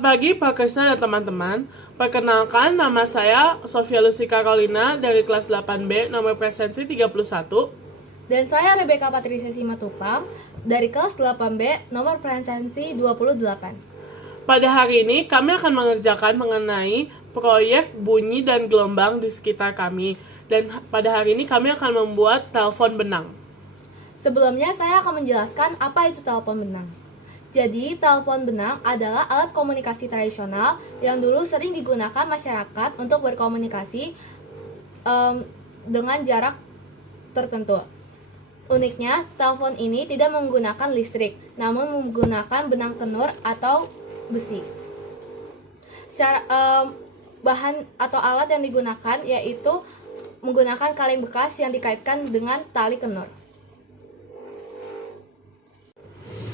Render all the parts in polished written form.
Selamat pagi Pak Krisna dan teman-teman. Perkenalkan, nama saya Sofia Lucy Carolina dari kelas 8B, nomor presensi 31. Dan saya Rebecca Patricia Simatupang dari kelas 8B, nomor presensi 28. Pada hari ini, kami akan mengerjakan mengenai proyek bunyi dan gelombang di sekitar kami. Dan pada hari ini kami akan membuat telepon benang. Sebelumnya saya akan menjelaskan apa itu telepon benang. Jadi, telepon benang adalah alat komunikasi tradisional yang dulu sering digunakan masyarakat untuk berkomunikasi dengan jarak tertentu. Uniknya, telepon ini tidak menggunakan listrik, namun menggunakan benang kenur atau besi. Bahan atau alat yang digunakan yaitu menggunakan kaleng bekas yang dikaitkan dengan tali kenur.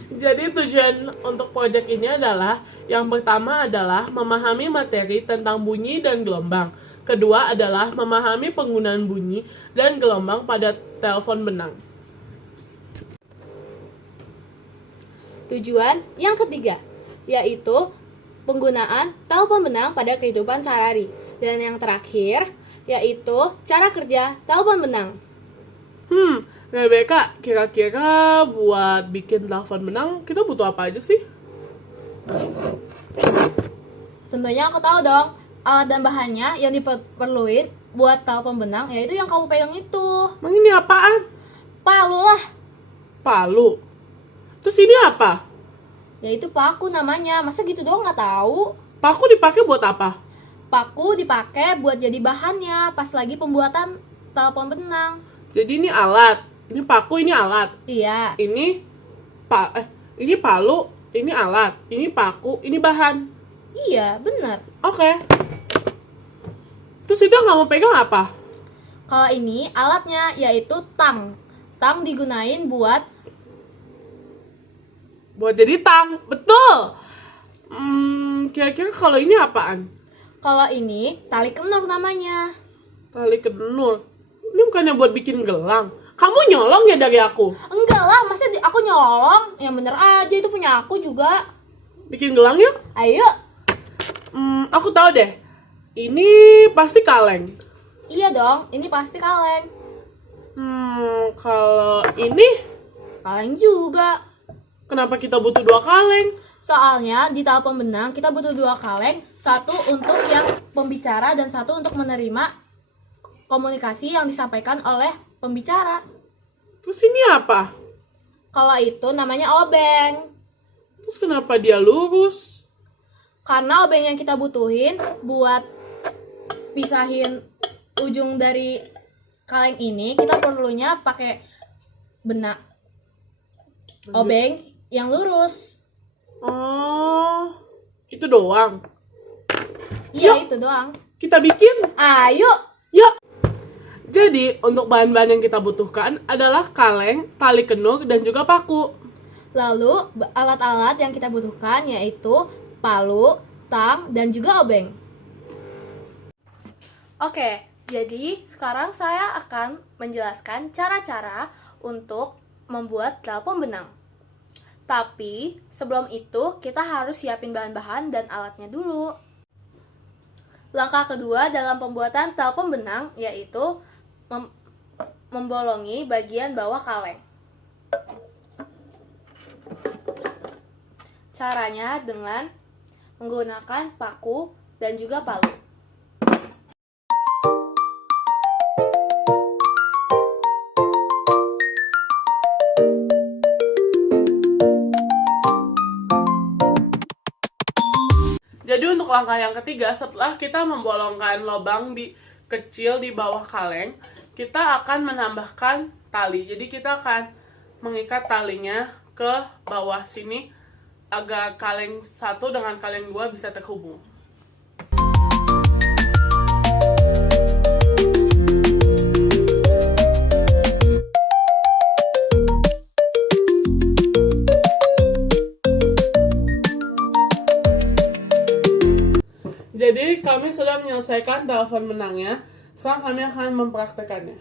Jadi tujuan untuk proyek ini adalah, yang pertama adalah memahami materi tentang bunyi dan gelombang. Kedua adalah memahami penggunaan bunyi dan gelombang pada telepon benang. Tujuan yang ketiga yaitu penggunaan telepon benang pada kehidupan sehari-hari. Dan yang terakhir yaitu cara kerja telepon benang. Rebecca, kira-kira buat bikin telepon benang kita butuh apa aja sih? Tentunya aku tahu dong, alat dan bahannya yang diperluin buat telepon benang yaitu yang kamu pegang itu. Emang ini apaan? Palu lah, Palu. Terus ini apa? yaitu paku namanya. Masa gitu doang nggak tahu? Paku dipakai buat apa? Paku dipakai buat jadi bahannya pas lagi pembuatan telepon benang. Jadi ini alat, ini paku, ini alat. Iya, Ini ini palu, ini alat, ini paku, ini bahan. iya bener. Oke. Terus itu yang kamu pegang apa? Kalau ini alatnya yaitu tang. Tang digunain buat Jadi tang, betul. Kira-kira kalau ini apaan? kalau ini tali kenur namanya. Tali kenur. Ini bukannya buat bikin gelang. Kamu nyolong ya dari aku? Enggak lah, masa aku nyolong? Yang bener aja, itu punya aku juga. Bikin gelang yuk. Ayo. Aku tahu deh. Ini pasti kaleng. Iya dong, ini pasti kaleng. Kalau ini, Kaleng juga. kenapa kita butuh 2 kaleng? Soalnya di telepon benang kita butuh 2 kaleng, satu untuk yang pembicara dan satu untuk menerima komunikasi yang disampaikan oleh pembicara. Terus ini apa? Kalau itu namanya obeng. Terus kenapa dia lurus? Karena obeng yang kita butuhin buat pisahin ujung dari kaleng ini, kita perlunya pakai benang obeng yang lurus. Oh, itu doang. Iya, Yuk. itu doang. Kita bikin. Ayo. Yuk. Jadi, untuk bahan-bahan yang kita butuhkan adalah kaleng, tali kenur, dan juga paku. Lalu alat-alat yang kita butuhkan yaitu palu, tang, dan juga obeng. Oke, jadi sekarang saya akan menjelaskan cara-cara untuk membuat telepon benang. Tapi sebelum itu kita harus siapin bahan-bahan dan alatnya dulu. Langkah kedua dalam pembuatan telepon benang yaitu membolongi bagian bawah kaleng. Caranya dengan menggunakan paku dan juga palu. Jadi untuk langkah yang ketiga, setelah kita membolongkan lubang kecil di bawah kaleng, kita akan menambahkan tali. Jadi kita akan mengikat talinya ke bawah sini agar kaleng 1 dengan kaleng 2 bisa terhubung. Jadi kami sudah menyelesaikan telepon benangnya. Sekarang kami akan mempraktekannya.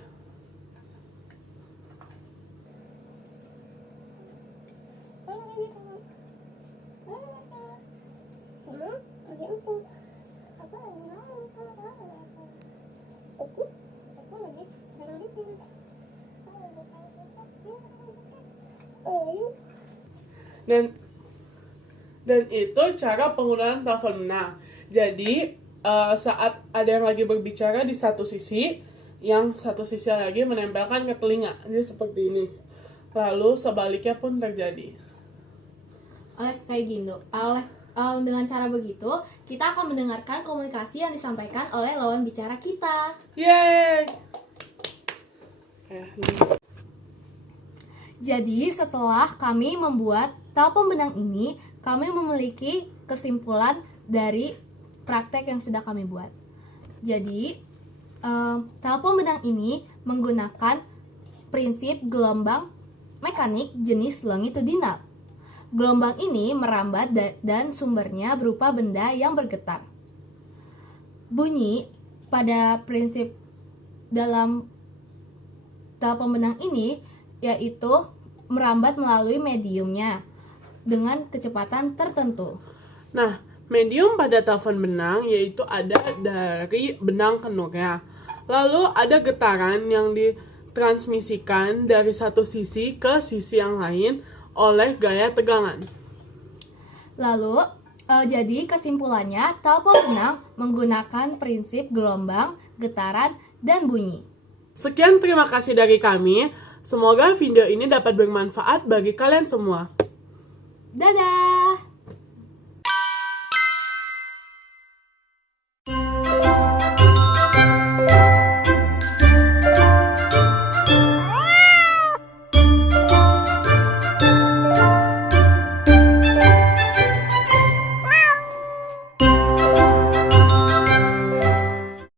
Dan itu cara penggunaan telepon benang. Jadi saat ada yang lagi berbicara di satu sisi, yang satu sisi lagi menempelkan ke telinga. Jadi seperti ini. Lalu sebaliknya pun terjadi. Dengan cara begitu, kita akan mendengarkan komunikasi yang disampaikan oleh lawan bicara kita. Yeay! Jadi, setelah kami membuat telepon benang ini, kami memiliki kesimpulan dari praktek yang sudah kami buat. Jadi, telepon benang ini menggunakan prinsip gelombang mekanik jenis longitudinal. Gelombang ini merambat dan sumbernya berupa benda yang bergetar. Bunyi pada prinsip dalam telepon benang ini yaitu merambat melalui mediumnya dengan kecepatan tertentu. Nah, medium pada telepon benang yaitu ada dari benang kenurnya. Lalu ada getaran yang ditransmisikan dari satu sisi ke sisi yang lain oleh gaya tegangan. Lalu, jadi kesimpulannya, telepon benang menggunakan prinsip gelombang, getaran, dan bunyi. Sekian terima kasih dari kami. Semoga video ini dapat bermanfaat bagi kalian semua. Dadah!